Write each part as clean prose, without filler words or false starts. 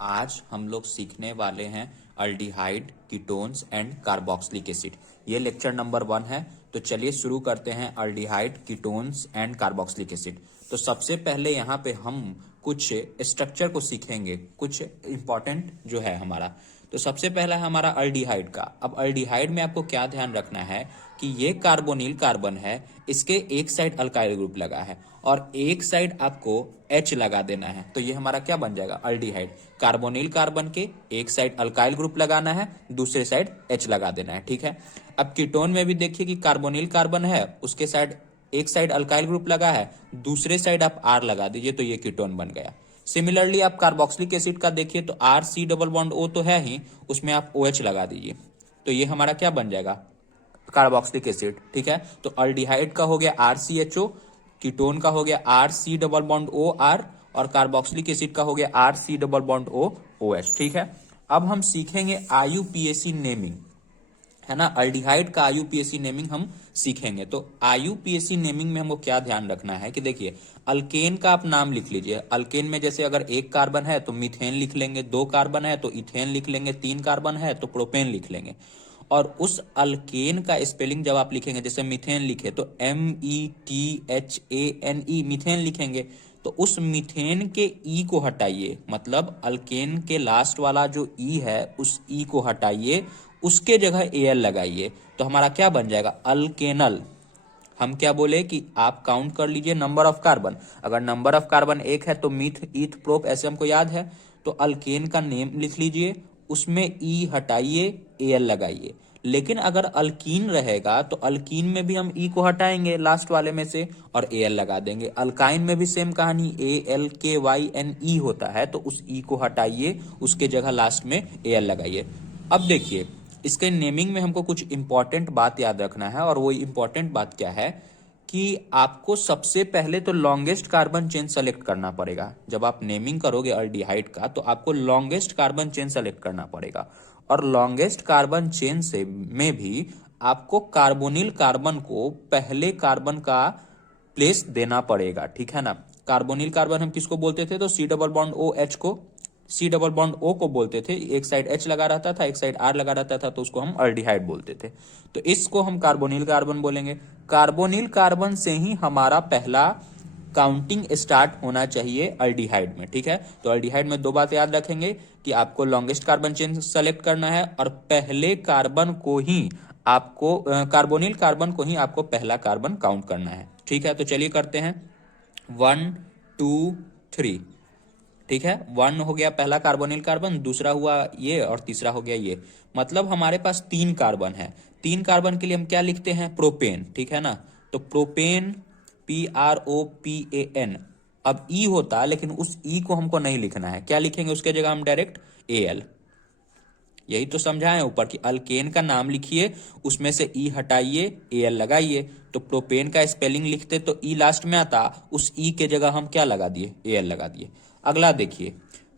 आज हम लोग सीखने वाले हैं aldehyde, ketones and carboxylic acid. ये लेक्चर नंबर 1 है। तो चलिए शुरू करते हैं aldehyde, ketones and carboxylic acid. तो सबसे पहले यहाँ पे हम कुछ स्ट्रक्चर को सीखेंगे, कुछ इंपॉर्टेंट जो है हमारा। तो सबसे पहला है हमारा अल्डिहाइड का। अब अल्डिहाइड में आपको क्या ध्यान रखना है कि ये कार्बोनिल कार्बन है, इसके एक साइड अल्काइल ग्रुप लगा है और एक साइड आपको H लगा देना है। तो ये हमारा क्या बन जाएगा, अल्डिहाइड। कार्बोनिल कार्बन के एक साइड अल्काइल ग्रुप लगाना है, दूसरे साइड H लगा देना है, ठीक है। अब कीटोन में भी देखिए कि कार्बोनिल कार्बन है, उसके साइड एक साइड अल्काइल ग्रुप लगा है, दूसरे साइड आप R लगा दीजिए, तो ये कीटोन बन गया। सिमिलरली आप कार्बोक्सिलिक एसिड का देखिए तो RC डबल बॉन्ड O तो है ही, उसमें आप OH लगा दीजिए, तो ये हमारा क्या बन जाएगा, कार्बोक्सिलिक एसिड, ठीक है। तो अल्डिहाइड का हो गया RCHO, कीटोन का हो गया RC डबल बॉन्ड OR और कार्बोक्सिलिक एसिड का हो गया RC डबल बॉन्ड OH, ठीक है। अब हम सीखेंगे IUPAC नेमिंग, है ना। अल्डिहाइड का IUPAC नेमिंग हम सीखेंगे। तो IUPAC नेमिंग में हमको क्या ध्यान रखना है कि देखिए, अल्केन का आप नाम लिख लीजिए। अल्केन में जैसे अगर एक कार्बन है तो मीथेन लिख लेंगे, दो कार्बन है तो इथेन लिख लेंगे, तीन कार्बन है तो प्रोपेन लिख लेंगे। और उस अल्केन का स्पेलिंग जब आप लिखेंगे, जैसे मीथेन लिखे तो METHANE मीथेन लिखेंगे। तो उस मीथेन के ई को हटाइए, मतलब अल्केन के लास्ट वाला जो ई है उस ई को हटाइए, उसके जगह AL लगाइए, तो हमारा क्या बन जाएगा, अल्केनल। हम क्या बोले कि आप काउंट कर लीजिए नंबर ऑफ कार्बन। अगर नंबर ऑफ कार्बन एक है तो मीथ, ईथ, प्रोप ऐसे हमको याद है। तो अल्केन का नेम लिख लीजिए, उसमें ई हटाइए, AL लगाइए। लेकिन अगर अल्कीन रहेगा तो अल्कीन में भी हम ई को हटाएंगे लास्ट वाले में से और AL लगा देंगे। अल्काइन में भी सेम कहानी, ALKYNE होता है, तो उस ई को हटाइए, उसके जगह लास्ट में AL लगाइए। अब देखिए, इसके नेमिंग में हमको कुछ इंपॉर्टेंट बात याद रखना है, और वो इंपॉर्टेंट बात क्या है कि आपको सबसे पहले तो लॉन्गेस्ट कार्बन चेन सेलेक्ट करना पड़ेगा। जब आप नेमिंग करोगे अल्डिहाइड का तो आपको लॉन्गेस्ट कार्बन चेन सेलेक्ट करना पड़ेगा, और लॉन्गेस्ट कार्बन चेन से में भी आपको कार्बोनिल कार्बन को पहले कार्बन का प्लेस देना पड़ेगा, ठीक है ना। कार्बोनिल कार्बन हम किसको बोलते थे, तो C डबल बॉन्ड OH को, C डबल बॉन्ड O को बोलते थे। एक साइड H लगा रहता था, एक साइड R लगा रहता था, तो उसको हम अल्डिहाइड बोलते थे। तो इसको हम कार्बोनिल कार्बन बोलेंगे। कार्बोनिल कार्बन से ही हमारा पहला काउंटिंग स्टार्ट होना चाहिए अल्डिहाइड में, ठीक है। तो अल्डिहाइड में दो बात याद रखेंगे कि आपको लॉन्गेस्ट कार्बन चेन सेलेक्ट करना है, और पहले कार्बन को ही आपको कार्बोनिल कार्बन को ही आपको पहला कार्बन काउंट करना है, ठीक है। तो चलिए करते हैं 1 2 3, ठीक है। 1 हो गया पहला कार्बोनिल कार्बन, दूसरा हुआ ये, और तीसरा हो गया ये। मतलब हमारे पास 3 कार्बन है। 3 कार्बन के लिए हम क्या लिखते हैं, प्रोपेन, ठीक है ना। तो प्रोपेन, PROPAN। अब ई होता, लेकिन उस ई को हमको नहीं लिखना है, क्या लिखेंगे उसके जगह हम डायरेक्ट AL। यही तो समझाएं ऊपर कि अल्केन का नाम लिखिए, उसमें से ई हटाइए, AL लगाइए। तो प्रोपेन का स्पेलिंग लिखते तो ई लास्ट में आता, उस ई के जगह हम क्या लगा दिए, AL लगा दिए। अगला देखिए,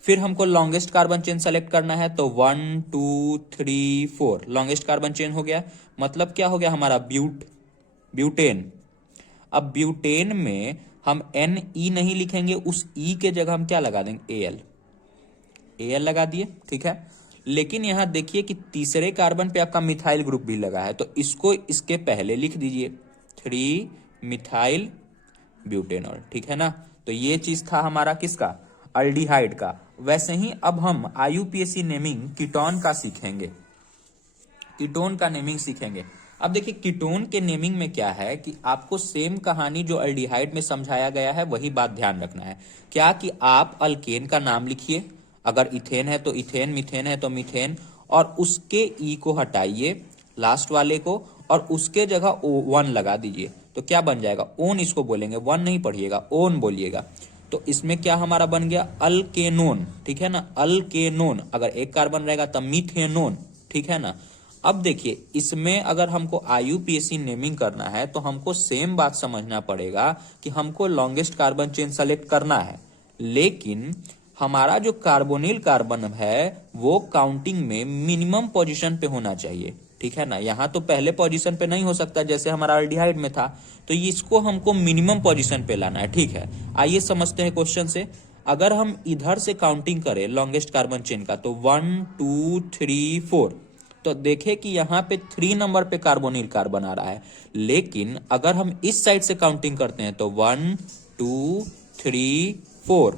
फिर हमको लॉन्गेस्ट कार्बन चेन सेलेक्ट करना है, तो 1 2 3 4 लॉन्गेस्ट कार्बन चेन हो गया। मतलब क्या हो गया हमारा, ब्यूटेन। अब ब्यूटेन में हम NE नहीं लिखेंगे, उस ई के जगह हम क्या लगा देंगे, AL लगा दिए, ठीक है। लेकिन यहां देखिए कि तीसरे कार्बन पे आपका मिथाइल ग्रुप भी लगा है, तो इसको इसके पहले लिख दीजिए, 3 मिथाइल ब्यूटेनॉल, ठीक है ना। तो ये चीज था हमारा किसका, अल्डिहाइड का। वैसे ही अब हम IUPAC नेमिंग कीटोन का सीखेंगे, कीटोन का नेमिंग सीखेंगे। अब देखिए, कीटोन के नेमिंग में क्या है कि आपको सेम कहानी जो अल्डिहाइड में समझाया गया है वही बात ध्यान रखना है। क्या कि आप अल्केन का नाम लिखिए, अगर इथेन है तो इथेन, मीथेन है तो मीथेन, और उसके ई को हटाइए लास्ट वाले को, और उसके जगह O1 लगा दीजिए, तो क्या बन जाएगा, ओन इसको बोलेंगे, 1 नहीं पढ़िएगा, ओन बोलिएगा। तो इसमें क्या हमारा बन गया, अल्केनोन, ठीक है ना। अल्केनोन, अगर एक कार्बन रहेगा तब मीथेनोन, ठीक है ना। अब देखिए, इसमें अगर हमको IUPAC नेमिंग करना है तो हमको सेम बात समझना पड़ेगा कि हमको लॉन्गेस्ट कार्बन चेन सेलेक्ट करना है, लेकिन हमारा जो कार्बोनिल कार्बन है वो काउंटिंग में मिनिमम पोजीशन पे होना चाहिए, ठीक है ना। यहां तो पहले पोजीशन पे नहीं हो सकता जैसे हमारा अल्डिहाइड में था, तो इसको हमको मिनिमम पोजीशन पे लाना है, ठीक है। आइए समझते हैं क्वेश्चन से। अगर हम इधर से काउंटिंग करें लॉन्गेस्ट कार्बन चेन का तो 1 2 3 4, तो देखें कि यहाँ पे 3 नंबर पे कार्बोनिल कार्बन आ रहा है। लेकिन अगर हम इस साइड से काउंटिंग करते हैं तो 1 2 3 4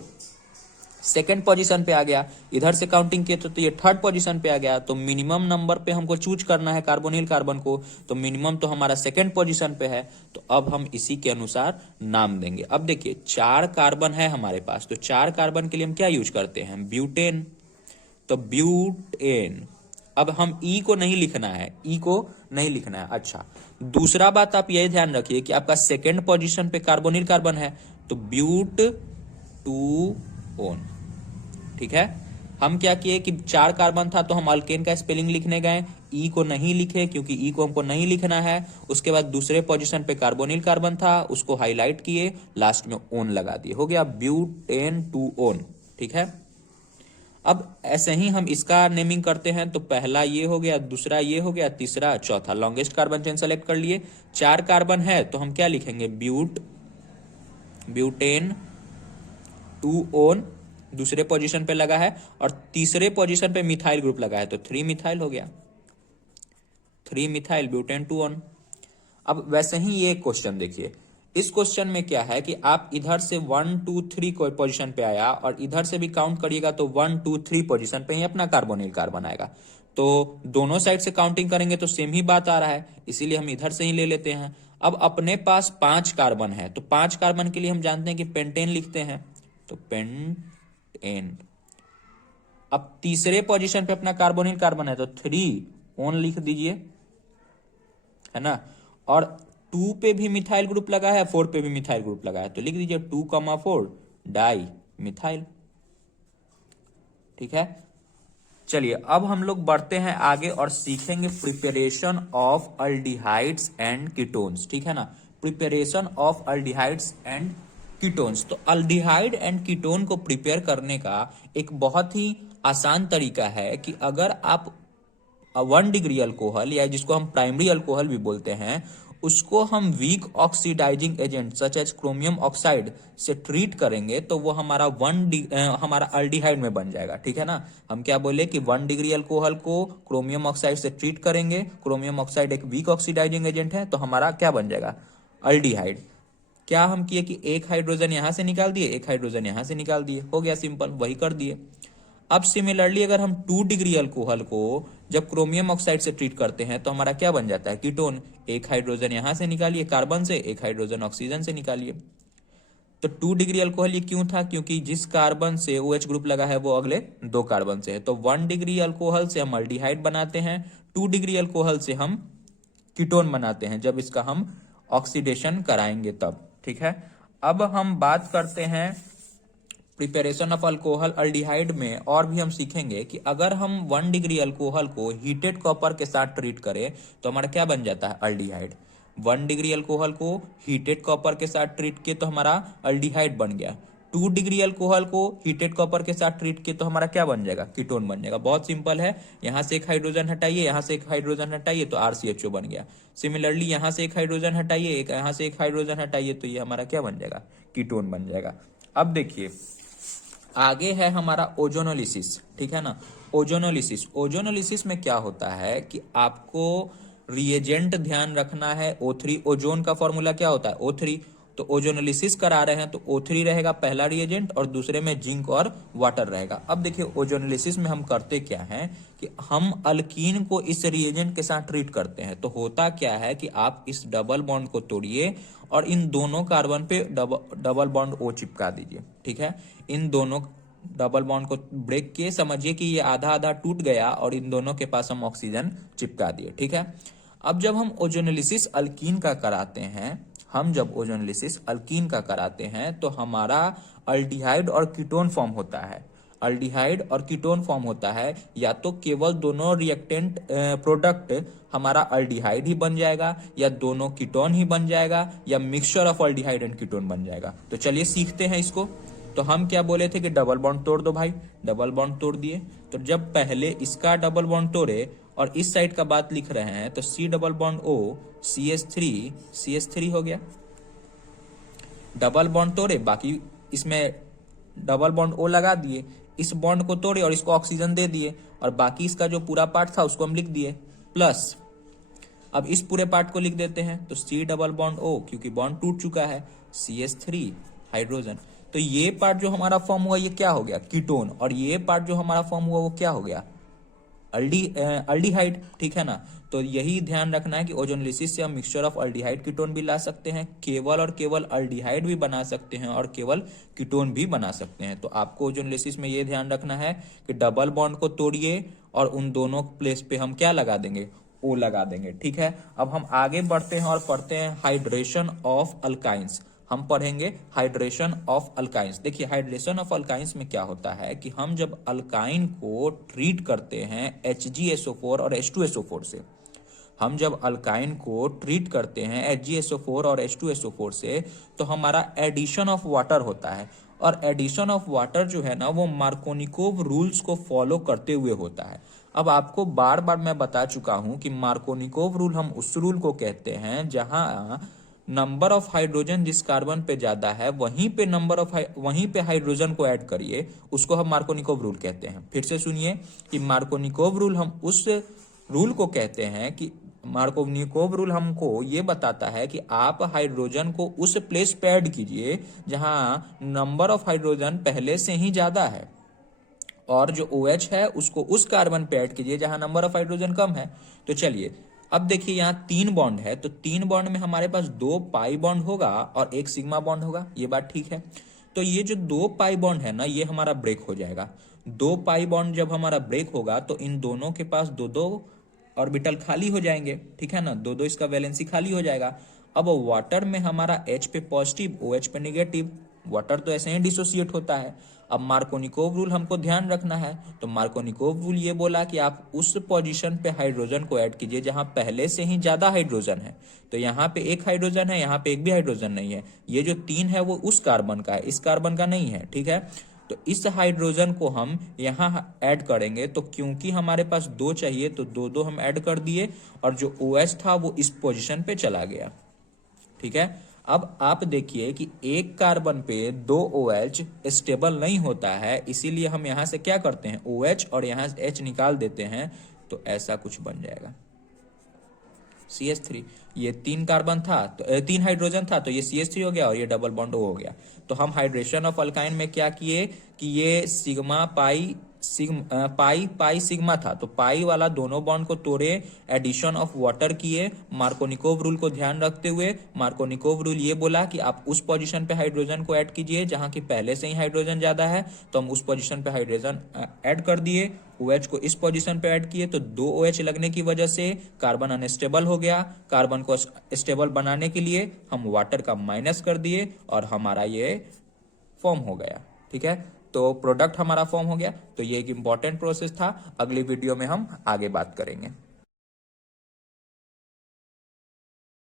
सेकेंड पोजीशन पे आ गया। इधर से काउंटिंग किए तो ये थर्ड पोजीशन पे आ गया। तो मिनिमम नंबर पे हमको चूज करना है कार्बोनिल कार्बन को, तो मिनिमम तो हमारा सेकेंड पोजीशन पे है। तो अब हम इसी के अनुसार नाम देंगे। अब देखिए 4 कार्बन है हमारे पास, तो 4 कार्बन के लिए हम क्या यूज करते हैं, ब्यूटेन। तो ब्यूटेन। अब हम ई को नहीं लिखना है, ई को नहीं लिखना है। अच्छा, दूसरा बात आप यह ध्यान रखिए कि आपका सेकेंड पोजीशन पे कार्बोनिल कार्बन है, तो ब्यूट 2 ओन। ठीक है, हम क्या किए कि 4 कार्बन था तो हम अल्केन का स्पेलिंग लिखने गए, ई को नहीं लिखे क्योंकि ई को हमको नहीं लिखना है। उसके बाद दूसरे पोजीशन पे कार्बोनिल कार्बन था, उसको हाईलाइट किए, लास्ट में ओन लगा दिए, हो गया ब्यूटेन 2 ओन। ठीक है, अब ऐसे ही हम इसका नेमिंग करते हैं। तो पहला ये हो गया, दूसरा ये हो गया, तीसरा, चौथा। लॉन्गेस्ट कार्बन चेन सेलेक्ट कर लिए। 4 कार्बन है तो हम क्या लिखेंगे, ब्यूटेन 2 ओन दूसरे पोजीशन पे लगा है, और तीसरे पोजीशन पे मिथाइल ग्रुप लगा है, तो 3 मिथाइल हो गया, 3 मिथाइल ब्यूटेन 2 ओन। अब वैसे ही ये क्वेश्चन देखिए, इस क्वेश्चन में क्या है कि आप इधर से 1 2 3 कोई पोजीशन पे आया, और इधर से भी काउंट करिएगा तो 1 2 3 पोजीशन पे ही अपना कार्बोनिल कार्बन आएगा। तो दोनों साइड से काउंटिंग करेंगे तो सेम ही बात आ रहा है, इसीलिए हम इधर से ही ले लेते हैं। अब अपने पास 5 कार्बन है, तो 5 कार्बन के लिए हम जानते हैं कि पेंटेन लिखते हैं, तो पेंटेन। अब तीसरे पोजीशन पे अपना कार्बोनिल कार्बन है तो 3 ओन लिख दीजिए, है ना। और 2 पे भी मिथाइल ग्रुप लगा है, 4 पे भी मिथाइल ग्रुप लगा है, तो लिख दीजिए 2,4 डाई मिथाइल। ठीक है, चलिए अब हम लोग बढ़ते हैं आगे और सीखेंगे preparation of aldehydes and ketones. ठीक है ना, preparation of aldehydes and ketones. तो अल्डिहाइड एंड कीटोन को प्रिपेयर करने का एक बहुत ही आसान तरीका है कि अगर आप 1 डिग्री अल्कोहल, या जिसको हम प्राइमरी अल्कोहल भी बोलते हैं, उसको हम weak oxidising agent such as chromium oxide से ट्रीट करेंगे तो वो हमारा हमारा अल्डिहाइड में बन जाएगा। ठीक है ना, हम क्या बोले कि 1 डिग्री अल्कोहल को क्रोमियम ऑक्साइड से ट्रीट करेंगे, क्रोमियम ऑक्साइड एक वीक ऑक्सीडाइजिंग एजेंट है, तो हमारा क्या बन जाएगा, अल्डिहाइड। क्या हम किए कि एक हाइड्रोजन यहां से निकाल दिए, एक हाइड्रोजन यहां से निकाल दिए, हो गया सिंपल, वही कर दिए। अब सिमिलरली अगर हम 2 डिग्री अल्कोहल को जब क्रोमियम ऑक्साइड से ट्रीट करते हैं तो हमारा क्या बन जाता है, कीटोन। एक हाइड्रोजन यहां से निकालिए कार्बन से, एक हाइड्रोजन ऑक्सीजन से निकालिए। तो 2 डिग्री अल्कोहल ये क्यों था, क्योंकि जिस कार्बन से OH ग्रुप लगा है वो अगले 2 कार्बन से है। तो 1 डिग्री अल्कोहल से हम अल्डिहाइड बनाते हैं, 2 डिग्री अल्कोहल से हम कीटोन बनाते हैं जब इसका हम ऑक्सीडेशन कराएंगे तब। ठीक है, अब हम बात करते हैं प्रिपरेशन ऑफ अल्कोहल अल्डिहाइड में, और भी हम सीखेंगे कि अगर हम 1 डिग्री अल्कोहल को हीटेड कॉपर के साथ ट्रीट करें तो हमारा क्या बन जाता है, अल्डिहाइड। 1 डिग्री अल्कोहल को हीटेड कॉपर के साथ ट्रीट किए तो हमारा अल्डिहाइड बन गया। 2 डिग्री अल्कोहल को हीटेड कॉपर के साथ ट्रीट किए तो हमारा क्या बन जाएगा, कीटोन बन जाएगा। बहुत सिंपल है, यहां से एक हाइड्रोजन हटाइए, यहां से एक हाइड्रोजन हटाइए तो RCHO बन गया। सिमिलरली यहां से एक हाइड्रोजन हटाइए, एक यहां से एक हाइड्रोजन हटाइए तो ये हमारा क्या बन जाएगा, कीटोन बन जाएगा। अब देखिए आगे है हमारा ओजोनोलिसिस। ठीक है ना, ओजोनोलिसिस। ओजोनोलिसिस में क्या होता है कि आपको रिएजेंट ध्यान रखना है, O3। ओजोन का फॉर्मूला क्या होता है, O3। तो ओजोनोलिसिस करा रहे हैं तो O3 रहेगा पहला रिएजेंट, और दूसरे में जिंक और वाटर रहेगा। अब देखिए ओजोनोलिसिस में हम करते क्या हैं कि हम अल्कीन को इस रिएजेंट के साथ ट्रीट करते हैं। तो होता क्या है कि आप इस डबल बॉन्ड को तोड़िए और इन दोनों कार्बन पे डबल बॉन्ड O चिपका दीजिए। ठीक है, इन दोनों डबल बॉन्ड को ब्रेक किए, समझिए कि ये आधा आधा टूट गया और इन दोनों के पास हम ऑक्सीजन चिपका दिए। ठीक है, अब जब हम ओजोनोलिसिस अल्कीन का कराते हैं, तो हमारा अल्डिहाइड और कीटोन फॉर्म होता है। अल्डिहाइड और कीटोन फॉर्म होता है, या तो केवल दोनों रिएक्टेंट प्रोडक्ट हमारा अल्डिहाइड ही बन जाएगा, या दोनों कीटोन ही बन जाएगा, या mixture of aldehyde and ketone बन जाएगा। तो चलिए सीखते हैं इसको। तो हम क्या बोले थे कि डबल बॉन्ड तोड़ दो भाई, डबल बॉन्ड तोड़ दिए। तो जब पहले इसका डबल बॉन्ड तोड़े और इस साइड का बात लिख रहे हैं तो C double bond O CH3 हो गया। डबल बॉन्ड तोड़े, बाकी इसमें डबल बॉन्ड O लगा दिए, इस बॉन्ड को तोड़े और इसको ऑक्सीजन दे दिए, और बाकी इसका जो पूरा पार्ट था उसको हम लिख दिए प्लस। अब इस पूरे पार्ट को लिख देते हैं, तो C डबल बॉन्ड O, क्योंकि बॉन्ड टूट चुका है, CH3 हाइड्रोजन। तो ये पार्ट जो हमारा फॉर्म हुआ ये क्या हो गया, कीटोन, और ये पार्ट जो हमारा फॉर्म हुआ वो क्या हो गया, अल्डिहाइड, ठीक है ना। तो यही ध्यान रखना है कि ओजोनोलिसिस से हम मिक्सचर ऑफ अल्डिहाइड कीटोन भी ला सकते हैं, केवल और केवल अल्डिहाइड भी बना सकते हैं, और केवल कीटोन भी बना सकते हैं। तो आपको ओजोनोलिसिस में ये ध्यान रखना है कि डबल बॉन्ड को तोड़िए और उन दोनों प्लेस पे हम क्या लगा देंगे, O लगा देंगे, ठीक है। अब हम आगे बढ़ते हैं और पढ़ते हैं हाइड्रेशन ऑफ अल्काइंस। हम पढ़ेंगे हाइड्रेशन ऑफ अल्काइंस। देखिए हाइड्रेशन ऑफ अल्काइंस में क्या होता है कि हम जब अल्काइन को ट्रीट करते हैं HgSO4 और H2SO4 से, हम जब अल्काइन को ट्रीट करते हैं HgSO4 और H2SO4 से, तो हमारा एडिशन ऑफ वाटर होता है, और एडिशन ऑफ वाटर जो है ना वो मार्कोनिकोव रूल्स को फॉलो करते हुए होता है। अब आपको बार बार मैं बता चुका हूं कि मार्कोनिकोव रूल हम उस रूल को कहते हैं जहां नंबर ऑफ हाइड्रोजन जिस कार्बन पे ज्यादा है वहीं पे हाइड्रोजन को ऐड करिए, उसको हम मार्कोनिकोव रूल कहते हैं। फिर से सुनिए कि मार्कोनिकोव रूल हम उस रूल को कहते हैं कि मार्कोनिकोव रूल हमको ये बताता है कि आप हाइड्रोजन को उस प्लेस पे ऐड कीजिए जहां नंबर ऑफ हाइड्रोजन पहले से ही ज्यादा है, और जो OH है उसको उस कार्बन पे ऐड कीजिए जहां नंबर ऑफ हाइड्रोजन कम है। तो चलिए अब देखिए यहाँ 3 बॉन्ड है, तो 3 बॉन्ड में हमारे पास 2 पाई बॉन्ड होगा और 1 सिग्मा बॉन्ड होगा, ये बात ठीक है। तो ये जो 2 पाई बॉन्ड है ना ये हमारा ब्रेक हो जाएगा। 2 पाई बॉन्ड जब हमारा ब्रेक होगा तो इन दोनों के पास 2-2 ऑर्बिटल खाली हो जाएंगे, ठीक है ना, 2-2 इसका वैलेंसी खाली हो जाएगा। अब वाटर में हमारा H पे पॉजिटिव, OH पे निगेटिव, वाटर तो ऐसे ही डिसोसिएट होता है। अब मार्कोनिकोव रूल हमको ध्यान रखना है, तो मार्कोनिकोव रूल ये बोला कि आप उस पोजीशन पे हाइड्रोजन को ऐड कीजिए जहां पहले से ही ज्यादा हाइड्रोजन है। तो यहाँ पे 1 हाइड्रोजन है, यहाँ पे 1 भी हाइड्रोजन नहीं है, ये जो 3 है वो उस कार्बन का है, इस कार्बन का नहीं है, ठीक है। तो इस हाइड्रोजन को हम यहाँ ऐड करेंगे, तो क्योंकि हमारे पास 2 चाहिए तो 2-2 हम ऐड कर दिए, और जो OH था वो इस पोजीशन पे चला गया, ठीक है। अब आप देखिए कि एक कार्बन पे 2 OH स्टेबल नहीं होता है, इसीलिए हम यहां से क्या करते हैं, OH और यहां से H निकाल देते हैं, तो ऐसा कुछ बन जाएगा CH3। ये 3 कार्बन था तो 3 हाइड्रोजन था, तो ये CH3 हो गया और ये डबल बॉन्ड O हो गया। तो हम हाइड्रेशन ऑफ अल्काइन में क्या किए कि ये सिग्मा पाई सिग्मा था, तो पाई वाला दोनों बॉन्ड को तोड़े, एडिशन ऑफ वाटर किए मार्कोनिकोव रूल को ध्यान रखते हुए। मार्कोनिकोव रूल ये बोला कि आप उस पोजीशन पे हाइड्रोजन को ऐड कीजिए जहां की पहले से ही हाइड्रोजन ज्यादा है, तो हम उस पोजीशन पे हाइड्रोजन ऐड कर दिए। OH को इस पोजीशन पे ऐड किए, तो 2 OH लगने की वजह से कार्बन अनस्टेबल हो गया। कार्बन को स्टेबल बनाने के लिए हम वाटर का माइनस कर दिए और हमारा ये फॉर्म हो गया, ठीक है। तो प्रोडक्ट हमारा फॉर्म हो गया। तो ये एक इंपॉर्टेंट प्रोसेस था, अगली वीडियो में हम आगे बात करेंगे।